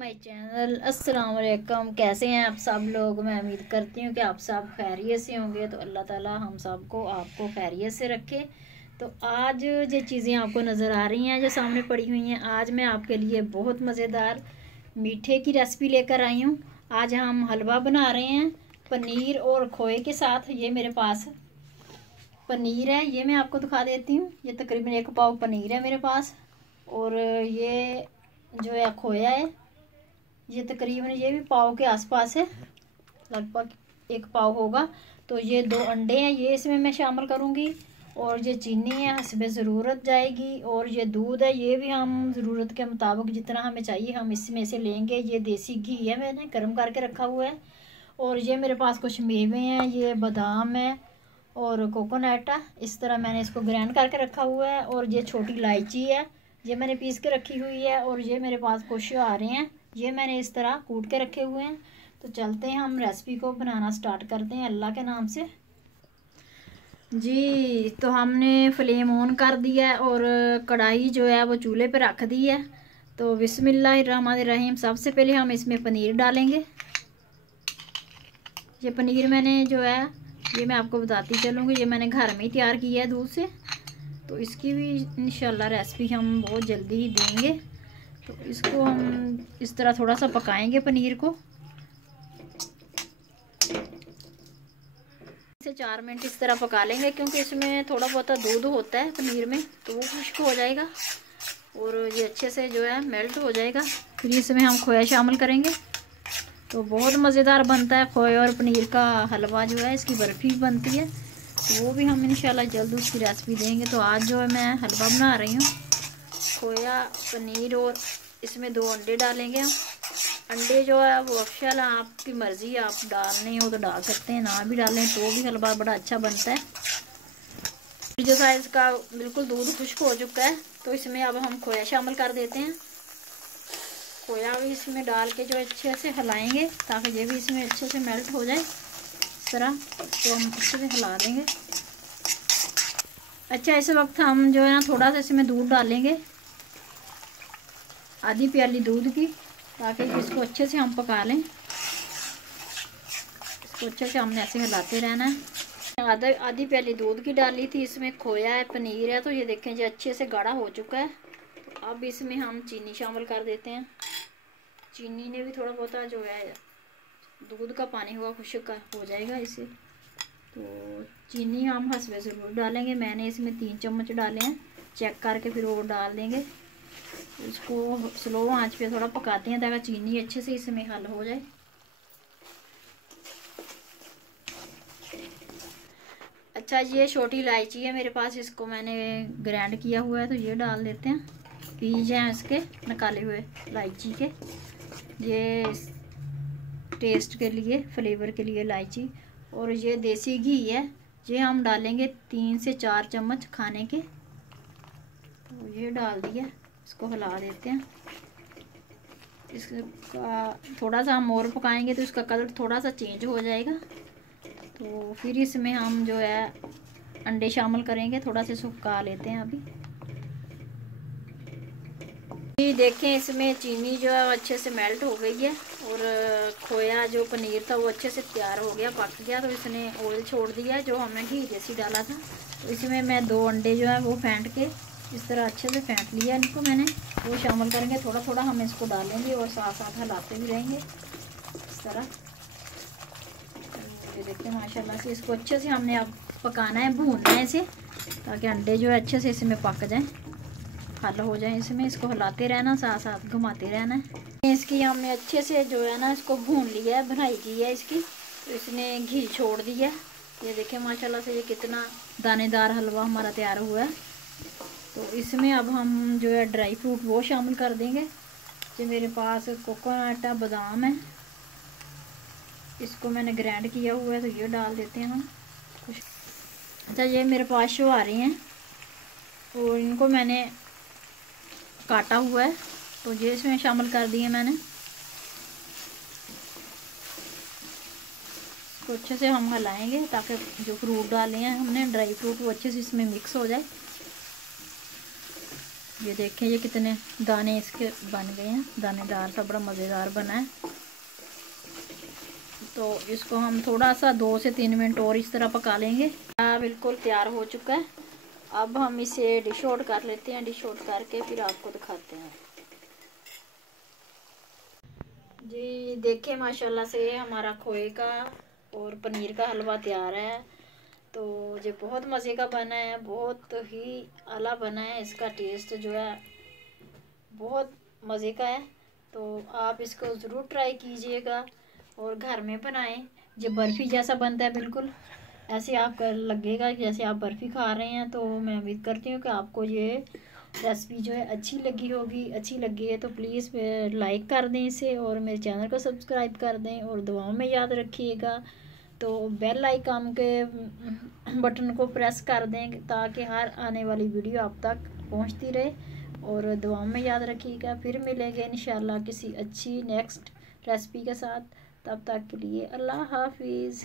My channel. अस्सलाम वालेकुम। कैसे हैं आप सब लोग? मैं उम्मीद करती हूँ कि आप सब खैरियत से होंगे। तो अल्लाह ताला हम सब को आपको खैरियत से रखे। तो आज जो चीज़ें आपको नज़र आ रही हैं जो सामने पड़ी हुई हैं, आज मैं आपके लिए बहुत मज़ेदार मीठे की रेसिपी लेकर आई हूँ। आज हम हलवा बना रहे हैं पनीर और खोए के साथ। ये मेरे पास पनीर है, ये मैं आपको दिखा देती हूँ। ये तकरीबन 1 पाव पनीर है मेरे पास। और ये जो है खोया है, ये तकरीबन ये भी पाव के आसपास है, लगभग 1 पाव होगा। तो ये 2 अंडे हैं, ये इसमें मैं शामिल करूँगी। और ये चीनी है, हस्बे ज़रूरत जाएगी। और ये दूध है, ये भी हम ज़रूरत के मुताबिक जितना हमें चाहिए हम इसमें से लेंगे। ये देसी घी है, मैंने गर्म करके रखा हुआ है। और ये मेरे पास कुछ मेवे हैं, ये बादाम है और कोकोनट है। इस तरह मैंने इसको ग्राइंड करके रखा हुआ है। और ये छोटी इलायची है, ये मैंने पीस के रखी हुई है। और ये मेरे पास कुछ आ रहे हैं, ये मैंने इस तरह कूट के रखे हुए हैं। तो चलते हैं, हम रेसिपी को बनाना स्टार्ट करते हैं अल्लाह के नाम से। जी, तो हमने फ्लेम ऑन कर दिया है और कढ़ाई जो है वो चूल्हे पे रख दी है। तो बिस्मिल्लाहिर्रहमानिर्रहीम। सबसे पहले हम इसमें पनीर डालेंगे। ये पनीर मैंने जो है ये मैं आपको बताती चलूँगी, ये मैंने घर में ही तैयार किया है दूध से। तो इसकी भी इंशाल्लाह रेसिपी हम बहुत जल्दी ही देंगे। तो इसको हम इस तरह थोड़ा सा पकाएंगे पनीर को, 4 मिनट इस तरह पका लेंगे, क्योंकि इसमें थोड़ा बहुत दूध होता है पनीर में, तो वो खुश्क हो जाएगा और ये अच्छे से जो है मेल्ट हो जाएगा। फिर इसमें हम खोया शामिल करेंगे। तो बहुत मज़ेदार बनता है खोए और पनीर का हलवा जो है, इसकी बर्फ़ी बनती है। तो वो भी हम इंशाल्लाह जल्द उसकी रेसिपी देंगे। तो आज जो है मैं हलवा बना रही हूँ खोया पनीर, और इसमें 2 अंडे डालेंगे हम। अंडे जो है वो ऑप्शनल है, आपकी मर्ज़ी, आप डालने हो तो डाल सकते हैं, ना भी डालें तो भी हलवा बड़ा अच्छा बनता है। जो सा इसका बिल्कुल दूध खुश्क हो चुका है, तो इसमें अब हम खोया शामिल कर देते हैं। खोया भी इसमें डाल के जो अच्छे से हिलाएंगे, ताकि ये भी इसमें अच्छे से मेल्ट हो जाए इस तरह। तो हम अच्छे से हिला देंगे। अच्छा, इस वक्त हम जो है ना थोड़ा सा इसमें दूध डालेंगे, आधी प्याली दूध की, ताकि इसको अच्छे से हम पका लें। इसको अच्छे से हमने ऐसे हिलाते रहना है। आधी प्याली दूध की डाली थी, इसमें खोया है, पनीर है। तो ये देखें जी अच्छे से गाढ़ा हो चुका है। तो अब इसमें हम चीनी शामिल कर देते हैं। चीनी ने भी थोड़ा बहुत जो है दूध का पानी हुआ खुश्क हो जाएगा इससे। तो चीनी हम हस्बे ज़रूर डालेंगे। मैंने इसमें 3 चम्मच डाले हैं, चेक करके फिर वो डाल देंगे। इसको स्लो आंच पे थोड़ा पकाते हैं, ताकि चीनी अच्छे से इसमें हल हो जाए। अच्छा, ये छोटी इलायची है मेरे पास, इसको मैंने ग्राइंड किया हुआ है, तो ये डाल देते हैं। बीज हैं इसके निकाले हुए इलायची के, ये टेस्ट के लिए, फ्लेवर के लिए इलायची। और ये देसी घी है, ये हम डालेंगे 3 से 4 चम्मच खाने के। तो ये डाल दिया, इसको हिला देते हैं। इसका थोड़ा सा हम और पकाएंगे तो इसका कलर थोड़ा सा चेंज हो जाएगा। तो फिर इसमें हम जो है अंडे शामिल करेंगे। थोड़ा सा सुखा लेते हैं अभी। ये देखें, इसमें चीनी जो है वो अच्छे से मेल्ट हो गई है, और खोया जो पनीर था वो अच्छे से तैयार हो गया, पक गया। तो इसने ऑयल छोड़ दिया है जो हमने घी जैसी डाला था। तो इसमें मैं 2 अंडे जो है वो फेंट के इस तरह अच्छे से फेंट लिया इनको मैंने, वो शामिल करेंगे। थोड़ा थोड़ा हम इसको डालेंगे और साथ साथ हिलाते भी रहेंगे इस तरह। ये देखते माशाल्लाह से इसको अच्छे से हमने अब पकाना है, भूनना है इसे, ताकि अंडे जो है अच्छे से इसमें पक जाएं, हल हो जाए इसमें। इसको हिलाते रहना, साथ साथ घुमाते रहना है। इसकी हमने अच्छे से जो है ना इसको भून लिया है, भुनाई की है इसकी। तो इसने घी छोड़ दिया है। ये देखें माशाल्लाह से ये कितना दानेदार हलवा हमारा तैयार हुआ है। तो इसमें अब हम जो है ड्राई फ्रूट वो शामिल कर देंगे। जो मेरे पास कोकोनट है, बादाम है, इसको मैंने ग्राइंड किया हुआ है, तो ये डाल देते हैं हम कुछ। अच्छा, ये मेरे पास शो आ रही हैं और इनको मैंने काटा हुआ है, तो ये इसमें शामिल कर दिए मैंने। इसको अच्छे से हम हिलाएंगे, ताकि जो फ्रूट डाले हैं हमने ड्राई फ्रूट वो अच्छे से इसमें मिक्स हो जाए। ये देखें ये कितने दाने इसके बन गए हैं, दानेदार सा, बड़ा मज़ेदार बना है। तो इसको हम थोड़ा सा 2 से 3 मिनट और इस तरह पका लेंगे। बिल्कुल तैयार हो चुका है। अब हम इसे डिश आउट कर लेते हैं। डिश आउट करके फिर आपको दिखाते हैं। जी देखिए माशाल्लाह से हमारा खोए का और पनीर का हलवा तैयार है। तो ये बहुत मज़े का बना है, बहुत ही आला बना है। इसका टेस्ट जो है बहुत मज़े का है। तो आप इसको ज़रूर ट्राई कीजिएगा और घर में बनाएं। ये बर्फ़ी जैसा बनता है, बिल्कुल ऐसे आप लगेगा जैसे आप बर्फ़ी खा रहे हैं। तो मैं उम्मीद करती हूँ कि आपको ये रेसिपी जो है अच्छी लगी होगी। अच्छी लगी है तो प्लीज़ लाइक कर दें इसे और मेरे चैनल को सब्सक्राइब कर दें और दुआओं में याद रखिएगा। तो बेल आइकन के बटन को प्रेस कर दें ताकि हर आने वाली वीडियो आप तक पहुंचती रहे। और दुआओं में याद रखिएगा। फिर मिलेंगे इंशाल्लाह किसी अच्छी नेक्स्ट रेसिपी के साथ। तब तक के लिए अल्लाह हाफिज़।